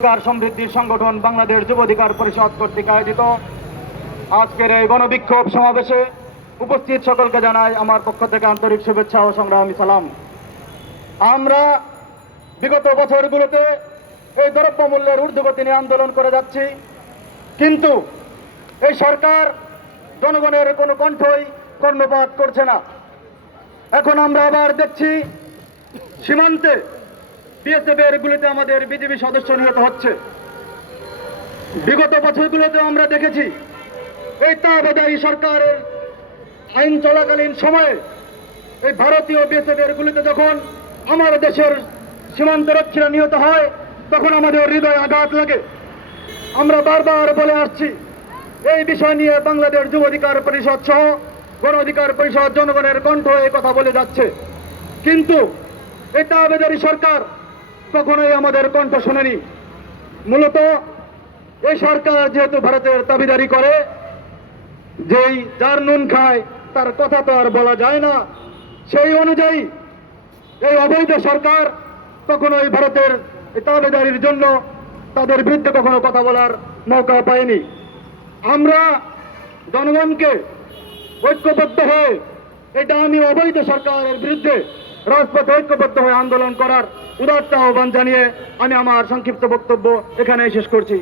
অধিকার সমৃদ্ধির সংগঠন বাংলাদেশ যুব অধিকার পরিষদ কর্তৃক আয়োজিত আজকের এই গণবিক্ষোভ সমাবেশে উপস্থিত সকলকে জানাই আমার পক্ষ থেকে আন্তরিক শুভেচ্ছা ও সংগ্রামী সালাম। আমরা বিগত বছরগুলোতে এই দ্রব্যমূল্যের ঊর্ধ্বগতি নিয়ে আন্দোলন করে যাচ্ছি, কিন্তু এই সরকার জনগণের কোনো কণ্ঠই কর্ণপাত করছে না। এখন আমরা আবার দেখছি সীমান্তে বিএসএফ এর গুলিতে আমাদের বিজেপি সদস্য নিহত হচ্ছে। বিগত বছরগুলোতে আমরা দেখেছি, এই তাবাদারি সরকারের আইন চলাকালীন সময়ে এই ভারতীয় বিএসএফ এর গুলিতে যখন আমার দেশের সীমান্ত রক্ষীরা নিহত হয়, তখন আমাদের হৃদয় আঘাত লাগে। আমরা বারবার বলে আসছি, এই বিষয় নিয়ে বাংলাদেশ যুব অধিকার পরিষদ সহ গণ অধিকার পরিষদ জনগণের কণ্ঠ এই কথা বলে যাচ্ছে। কিন্তু এটা আবেদারি সরকার কখনোই আমাদের কণ্ঠ শোনেনি। মূলত এই সরকার যেহেতু ভারতের দাবিদারি করে, যেই যার নুন খায় তার কথা তো আর বলা যায় না, সেই অনুযায়ী এই অবৈধ সরকার কখনোই ভারতের দাবিদারির জন্য তাদের বিরুদ্ধে কখনো কথা বলার মৌকা পায়নি। আমরা জনগণকে ঐক্যবদ্ধ হয়ে এটা আমি অবৈধ সরকারের বিরুদ্ধে রাজপথে ঐক্যবদ্ধ হয়ে আন্দোলন করার উদারটা আহ্বান জানিয়ে আমি আমার সংক্ষিপ্ত বক্তব্য এখানে শেষ করছি।